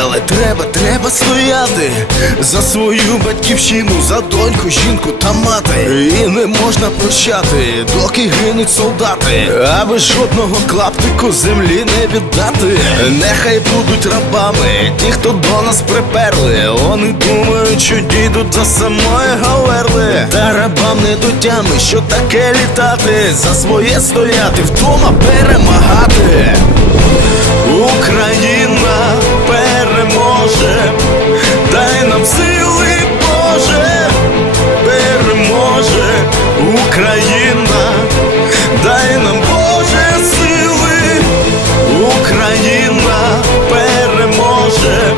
але треба, треба стояти за свою батьківщину, за доньку, жінку та мати. І не можна прощати, доки гинуть солдати, аби жодного клаптику землі не віддати. Нехай будуть рабами, ті, хто до нас приперли. Вони думають, що дійдуть за самої гаверли. Та рабам не до тями, що таке літати, за своє стояти, вдома перемагати. Україна Україна, дай нам Боже сили, Україна переможе,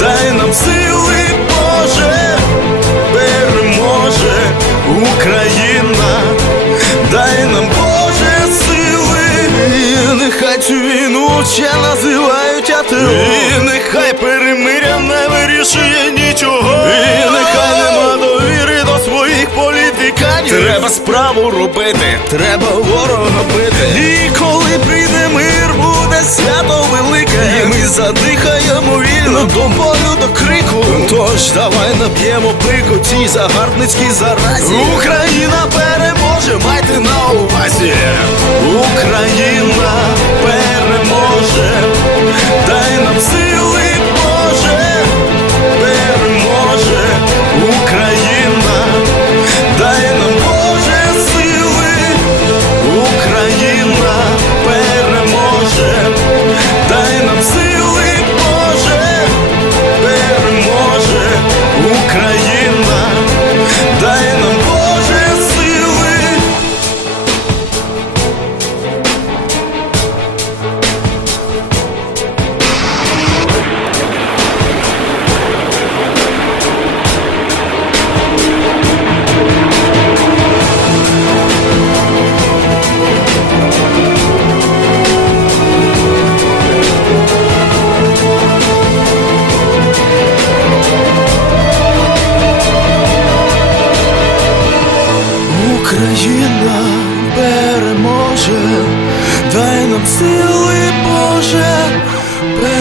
дай нам сили, Боже, переможе, Україна, дай нам Боже сили, І нехай цю війну ще називають АТО І нехай перемиря не вирішує. треба справу робити, треба ворога бити. І коли прийде мир, буде свято велике. І Ми задихаємо вільно до болю, до крику. Тож давай наб'ємо пику цій загарбницькій заразі. Україна переможе. Україна переможе, дай нам сили Боже.